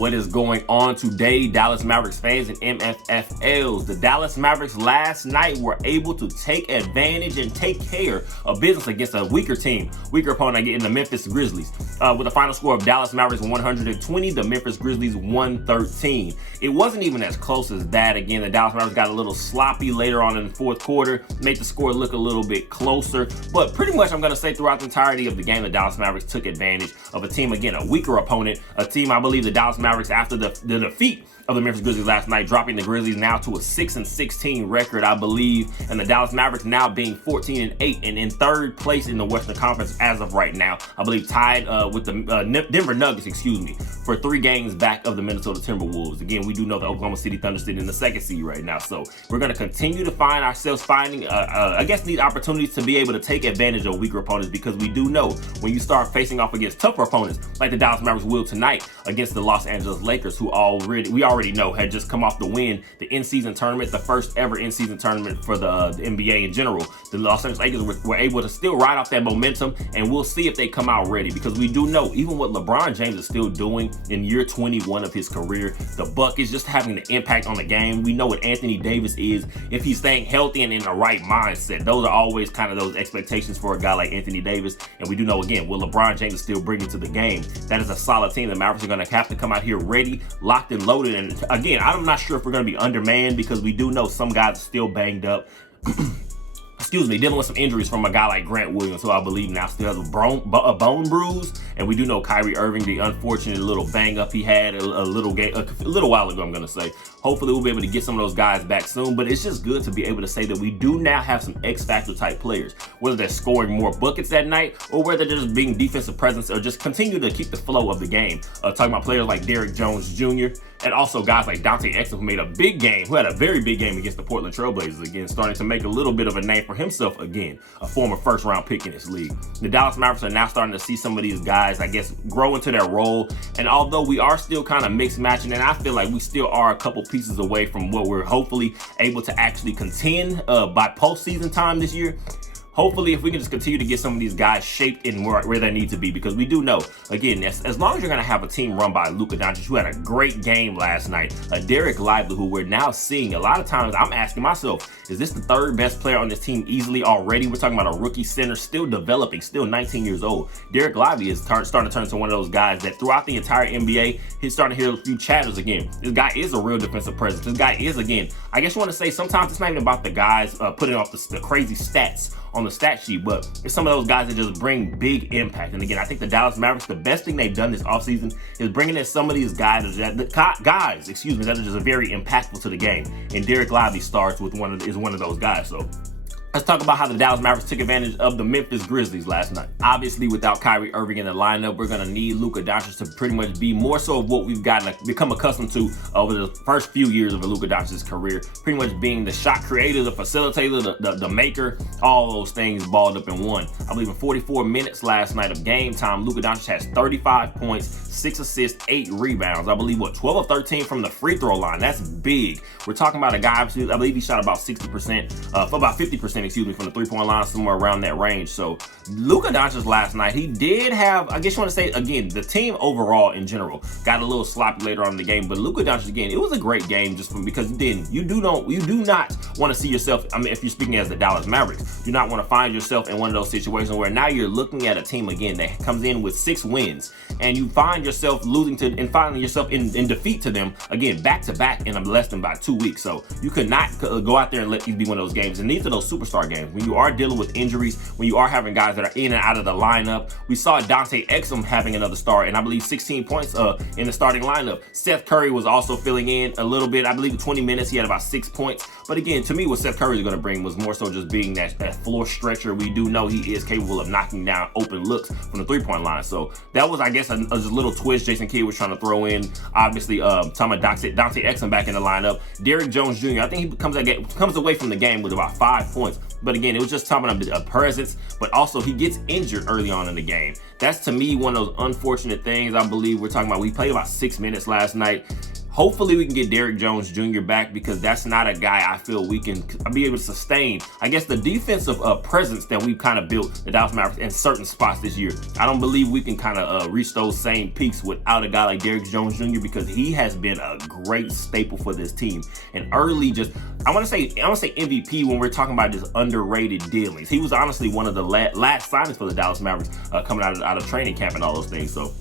What is going on today, Dallas Mavericks fans and MFFLs? The Dallas Mavericks last night were able to take advantage and take care of business against a weaker opponent in the Memphis Grizzlies. With a final score of Dallas Mavericks 120, the Memphis Grizzlies 113. It wasn't even as close as that. Again, the Dallas Mavericks got a little sloppy later on in the fourth quarter, made the score look a little bit closer. But pretty much I'm going to say throughout the entirety of the game, the Dallas Mavericks took advantage of a team, again, a weaker opponent, a team I believe the Dallas Mavericks, after the defeat of the Memphis Grizzlies last night, dropping the Grizzlies now to a 6-16 record, I believe, and the Dallas Mavericks now being 14-8 and in third place in the Western Conference as of right now. I believe tied with the Denver Nuggets, for 3 games back of the Minnesota Timberwolves. Again, we do know the Oklahoma City Thunder sitting in the 2nd seed right now, so we're going to continue to find ourselves finding, these opportunities to be able to take advantage of weaker opponents, because we do know when you start facing off against tougher opponents like the Dallas Mavericks will tonight against the Los Angeles Lakers, who we already know had just come off the win, the in-season tournament, the first ever in-season tournament for the NBA in general. The Los Angeles Lakers were able to still ride off that momentum, and we'll see if they come out ready, because we do know even what LeBron James is still doing in year 21 of his career, the Buck is just having the impact on the game. We know what Anthony Davis is if he's staying healthy and in the right mindset. Those are always kind of those expectations for a guy like Anthony Davis, and we do know, again, what LeBron James is still bringing to the game. That is a solid team. The Mavericks are going to have to come out here ready, locked and loaded, and again, I'm not sure if we're going to be undermanned, because we do know some guys are still banged up. Dealing with some injuries from a guy like Grant Williams, who I believe now still has a bone bruise. And we do know Kyrie Irving, the unfortunate little bang up he had a little while ago, I'm going to say. Hopefully we'll be able to get some of those guys back soon. But it's just good to be able to say that we do now have some X-Factor type players, whether they're scoring more buckets that night or whether they're just being defensive presence or just continue to keep the flow of the game. Talking about players like Derrick Jones Jr. and also guys like Dante Exum, who had a very big game against the Portland Trailblazers, again, starting to make a little bit of a name for himself again, a former first-round pick in this league. The Dallas Mavericks are now starting to see some of these guys, I guess, grow into their role. And although we are still kind of mixed matching, and I feel like we still are a couple pieces away from what we're hopefully able to actually contend by postseason time this year. Hopefully, if we can just continue to get some of these guys shaped in where they need to be, because we do know, again, as long as you're going to have a team run by Luka Doncic, who had a great game last night, Derek Lively, who we're now seeing a lot of times, I'm asking myself, is this the 3rd best player on this team easily already? We're talking about a rookie center, still developing, still 19 years old. Derek Lively is starting to turn into one of those guys that throughout the entire NBA, he's starting to hear a few chatters again. This guy is a real defensive presence. This guy is, again, I guess you want to say sometimes it's not even about the guys putting off the crazy stats on the stat sheet, but it's some of those guys that just bring big impact. And again, I think the Dallas Mavericks, the best thing they've done this offseason is bringing in some of these guys that are just very impactful to the game. And Derek Lively starts with one of those guys. So let's talk about how the Dallas Mavericks took advantage of the Memphis Grizzlies last night. Obviously, without Kyrie Irving in the lineup, we're going to need Luka Doncic to pretty much be more so of what we've become accustomed to over the first few years of Luka Doncic's career. Pretty much being the shot creator, the facilitator, the maker, all those things balled up in one. I believe in 44 minutes last night of game time, Luka Doncic has 35 points, 6 assists, 8 rebounds. I believe, 12 of 13 from the free throw line. That's big. We're talking about a guy, I believe he shot about 60%, about 50%, from the 3-point line, somewhere around that range. So Luka Doncic last night, he did have, I guess you want to say, again, the team overall in general got a little sloppy later on in the game, but Luka Doncic, again, it was a great game because then you do not want to see yourself, if you're speaking as the Dallas Mavericks, you not want to find yourself in one of those situations where now you're looking at a team again that comes in with 6 wins and you find yourself finding yourself in defeat to them again back to back in less than by 2 weeks. So you could not go out there and let these be one of those games. And these are those superstar games when you are dealing with injuries, when you are having guys that are in and out of the lineup. We saw Dante Exum having another start, and I believe 16 points in the starting lineup. Seth Curry was also filling in a little bit. I believe in 20 minutes he had about 6 points. But again, to me, what Seth Curry is going to bring was more so just being that floor stretcher. We do know he is capable of knocking down open looks from the 3-point line. So that was, I guess, a little twist Jason Kidd was trying to throw in. Obviously, talking about Dante Exum back in the lineup. Derrick Jones Jr., I think he comes away from the game with about 5 points. But again, it was just talking about a presence, but also he gets injured early on in the game. That's, to me, one of those unfortunate things. I believe we're talking about, we played about 6 minutes last night. Hopefully we can get Derrick Jones Jr. back, because that's not a guy I feel we can be able to sustain, I guess, the defensive presence that we've kind of built the Dallas Mavericks in certain spots this year. I don't believe we can kind of reach those same peaks without a guy like Derrick Jones Jr., because he has been a great staple for this team. And early, just I want to say MVP when we're talking about just underrated dealings. He was honestly one of the last signings for the Dallas Mavericks coming out of training camp and all those things. So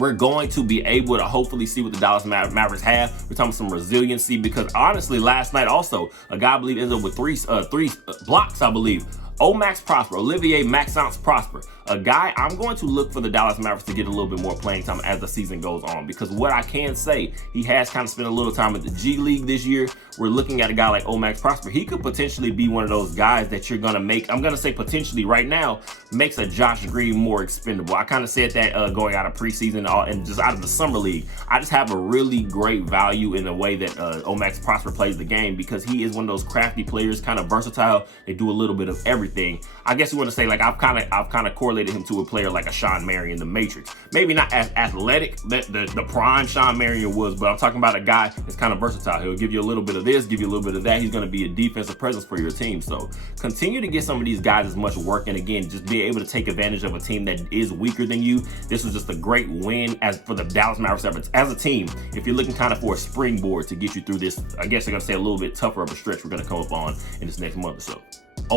we're going to be able to hopefully see what the Dallas Mavericks have. We're talking some resiliency, because honestly, last night also, a guy I believe ends up with three blocks, I believe. Max Prosper, Olivier Maxence Prosper, a guy I'm going to look for the Dallas Mavericks to get a little bit more playing time as the season goes on, because what I can say, he has kind of spent a little time at the G League this year. We're looking at a guy like Max Prosper. He could potentially be one of those guys that you're going to make, I'm going to say potentially right now, makes a Josh Green more expendable. I kind of said that going out of preseason and just out of the summer league. I just have a really great value in the way that Max Prosper plays the game, because he is one of those crafty players, kind of versatile. They do a little bit of everything. I guess you want to say, like, I've kind of correlated him to a player like a Sean Marion, the Matrix. Maybe not as athletic that the prime Sean Marion was, but I'm talking about a guy that's kind of versatile. He'll give you a little bit of this, give you a little bit of that. He's going to be a defensive presence for your team. So continue to get some of these guys as much work, and again, just be able to take advantage of a team that is weaker than you. This was just a great win for the Dallas Mavericks as a team. If you're looking kind of for a springboard to get you through this, I guess I'm going to say a little bit tougher of a stretch we're going to come up on in this next month or so.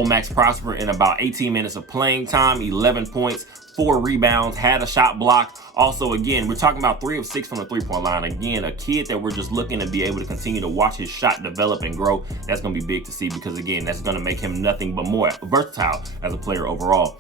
Max Prosper, in about 18 minutes of playing time, 11 points, 4 rebounds, had a shot block. Also, again, we're talking about 3 of 6 from the three-point line. Again, a kid that we're just looking to be able to continue to watch his shot develop and grow. That's going to be big to see, because again, that's going to make him nothing but more versatile as a player overall.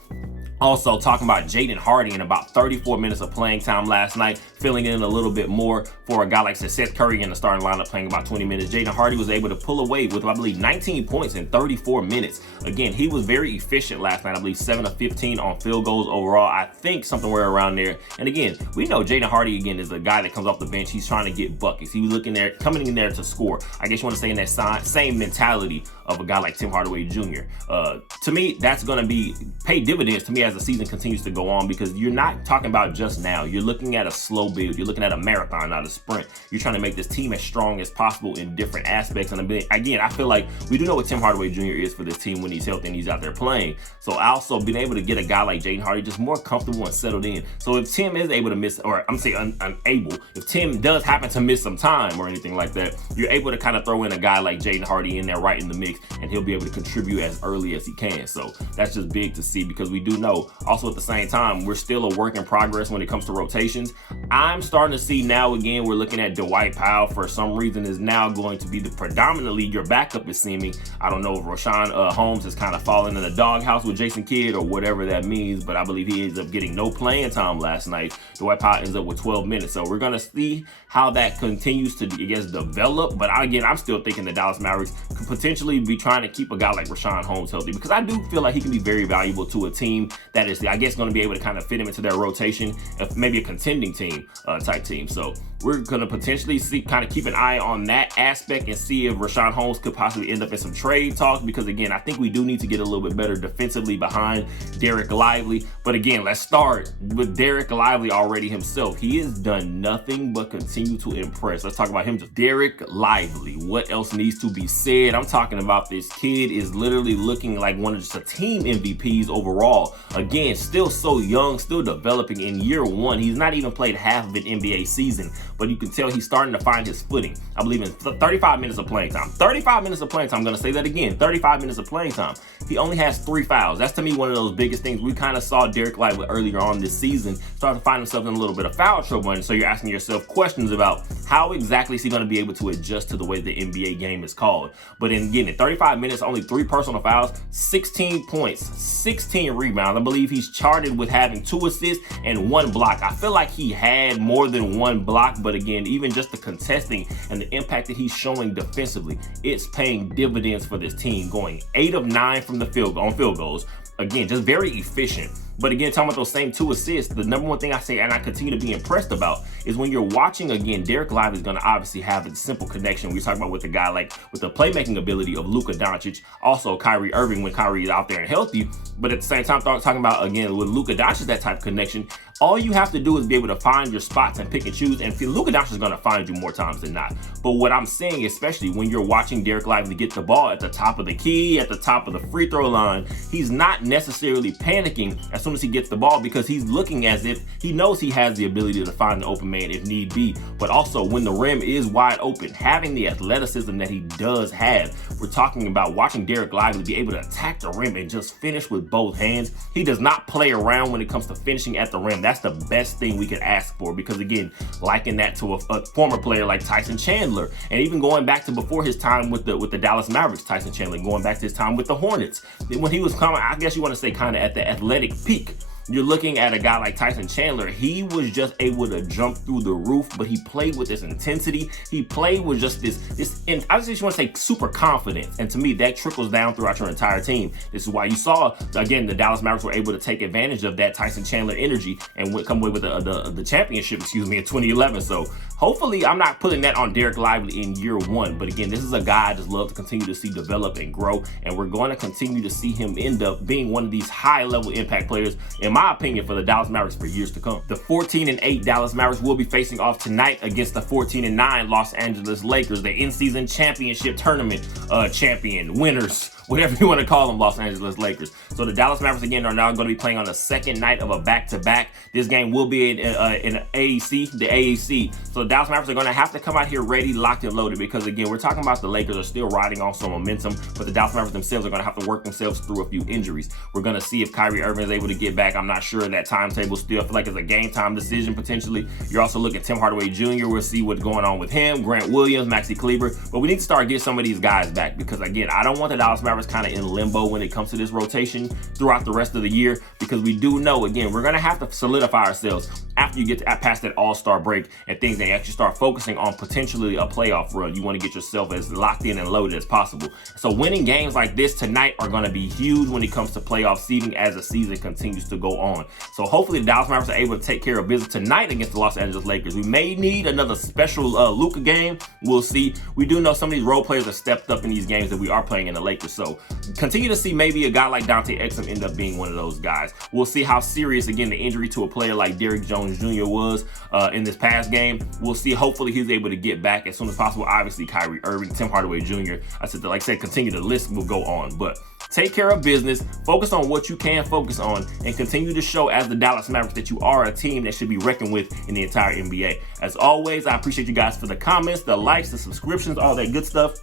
Also, talking about Jaden Hardy in about 34 minutes of playing time last night, filling in a little bit more for a guy like Seth Curry in the starting lineup playing about 20 minutes. Jaden Hardy was able to pull away with, I believe, 19 points in 34 minutes. Again, he was very efficient last night. I believe 7 of 15 on field goals overall. I think somewhere around there. And again, we know Jaden Hardy, again, is a guy that comes off the bench. He's trying to get buckets. He was coming in there to score. I guess you want to say in that same mentality of a guy like Tim Hardaway Jr. To me, that's going to pay dividends to me as the season continues to go on, because you're not talking about just now. You're looking at a slow build. You're looking at a marathon, not a sprint. You're trying to make this team as strong as possible in different aspects. And again, I feel like we do know what Tim Hardaway Jr. is for this team when he's healthy and he's out there playing. So also being able to get a guy like Jaden Hardy just more comfortable and settled in. So if Tim is able to miss, or I'm saying unable, if Tim does happen to miss some time or anything like that, you're able to kind of throw in a guy like Jaden Hardy in there right in the mix, and he'll be able to contribute as early as he can. So that's just big to see, because we do know also at the same time, we're still a work in progress when it comes to rotations. I'm starting to see now, again, we're looking at Dwight Powell for some reason is now going to be predominantly your backup, is seeming. I don't know if Rashawn Holmes has kind of fallen in the doghouse with Jason Kidd or whatever that means, but I believe he ends up getting no playing time last night. Dwight Powell ends up with 12 minutes. So we're going to see how that continues to, I guess, develop. But again, I'm still thinking the Dallas Mavericks could potentially be trying to keep a guy like Rashawn Holmes healthy, because I do feel like he can be very valuable to a team that is, I guess, going to be able to kind of fit him into their rotation, maybe a contending team type team. So we're going to potentially kind of keep an eye on that aspect and see if Rashawn Holmes could possibly end up in some trade talks, because again, I think we do need to get a little bit better defensively behind Dereck Lively. But again, let's start with Dereck Lively already himself. He has done nothing but continue to impress. Let's talk about him. Just Dereck Lively. What else needs to be said? I'm talking about this kid is literally looking like one of just a team MVPs overall. Again, still so young, still developing in year one. He's not even played half of an NBA season, but you can tell he's starting to find his footing. I believe in 35 minutes of playing time. 35 minutes of playing time. I'm going to say that again. 35 minutes of playing time. He only has 3 fouls. That's to me one of those biggest things. We kind of saw Dereck Lively earlier on this season start to find himself in a little bit of foul trouble. And so you're asking yourself questions about how exactly is he going to be able to adjust to the way the NBA game is called. But again, in 35 minutes, only 3 personal fouls, 16 points, 16 rebounds. I believe he's charted with having 2 assists and 1 block. I feel like he had more than 1 block, but again, even just the contesting and the impact that he's showing defensively, it's paying dividends for this team, going 8 of 9 from the field goals. Again, just very efficient. But again, talking about those same 2 assists, the number one thing I say and I continue to be impressed about is when you're watching, again, Derek Lively is going to obviously have a simple connection. We're talking about with a guy like with the playmaking ability of Luka Doncic, also Kyrie Irving when Kyrie is out there and healthy. But at the same time, talking about, again, with Luka Doncic, that type of connection, all you have to do is be able to find your spots and pick and choose. And Luka Doncic is going to find you more times than not. But what I'm saying, especially when you're watching Derek Lively get the ball at the top of the key, at the top of the free throw line, he's not necessarily panicking as soon as he gets the ball, because he's looking as if he knows he has the ability to find the open man if need be. But also when the rim is wide open, having the athleticism that he does have, we're talking about watching Derek Lively be able to attack the rim and just finish with both hands. He does not play around when it comes to finishing at the rim. That's the best thing we could ask for, because again, liken that to a former player like Tyson Chandler, and even going back to before his time with the Dallas Mavericks, Tyson Chandler, going back to his time with the Hornets, when he was coming, I guess you want to say kind of at the athletic peak. You're looking at a guy like Tyson Chandler. He was just able to jump through the roof, but he played with this intensity. He played with just this, and I just want to say super confidence. And to me, that trickles down throughout your entire team. This is why you saw, again, the Dallas Mavericks were able to take advantage of that Tyson Chandler energy and come away with the championship, in 2011. So hopefully I'm not putting that on Derek Lively in year 1. But again, this is a guy I just love to continue to see develop and grow. And we're going to continue to see him end up being one of these high-level impact players, in my opinion, for the Dallas Mavericks for years to come. The 14-8 Dallas Mavericks will be facing off tonight against the 14-9 Los Angeles Lakers, the in-season championship tournament champion, winners, whatever you want to call them, Los Angeles Lakers. So the Dallas Mavericks, again, are now going to be playing on the second night of a back-to-back. This game will be in AAC, the AAC. So the Dallas Mavericks are going to have to come out here ready, locked, and loaded, because, again, we're talking about the Lakers are still riding on some momentum, but the Dallas Mavericks themselves are going to have to work themselves through a few injuries. We're going to see if Kyrie Irving is able to get back. I'm not sure that timetable still. I feel like it's a game-time decision, potentially. You're also looking at Tim Hardaway Jr. We'll see what's going on with him, Grant Williams, Maxi Kleber. But we need to start getting some of these guys back, because, again, I don't want the Dallas Mavericks kind of in limbo when it comes to this rotation throughout the rest of the year, because we do know, again, we're going to have to solidify ourselves after you get past that all-star break and things, and actually start focusing on potentially a playoff run. You want to get yourself as locked in and loaded as possible. So winning games like this tonight are going to be huge when it comes to playoff seeding as the season continues to go on. So hopefully the Dallas Mavericks are able to take care of business tonight against the Los Angeles Lakers. We may need another special Luka game. We'll see. We do know some of these role players have stepped up in these games that we are playing in the Lakers. So continue to see maybe a guy like Dante Exum end up being one of those guys. We'll see how serious, again, the injury to a player like Derrick Jones Jr. was in this past game. We'll see. Hopefully he's able to get back as soon as possible. Obviously, Kyrie Irving, Tim Hardaway Jr. Like I said, continue, the list will go on. But take care of business, focus on what you can focus on, and continue to show as the Dallas Mavericks that you are a team that should be reckoned with in the entire NBA. As always, I appreciate you guys for the comments, the likes, the subscriptions, all that good stuff.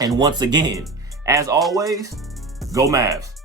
And once again, as always, go Mavs.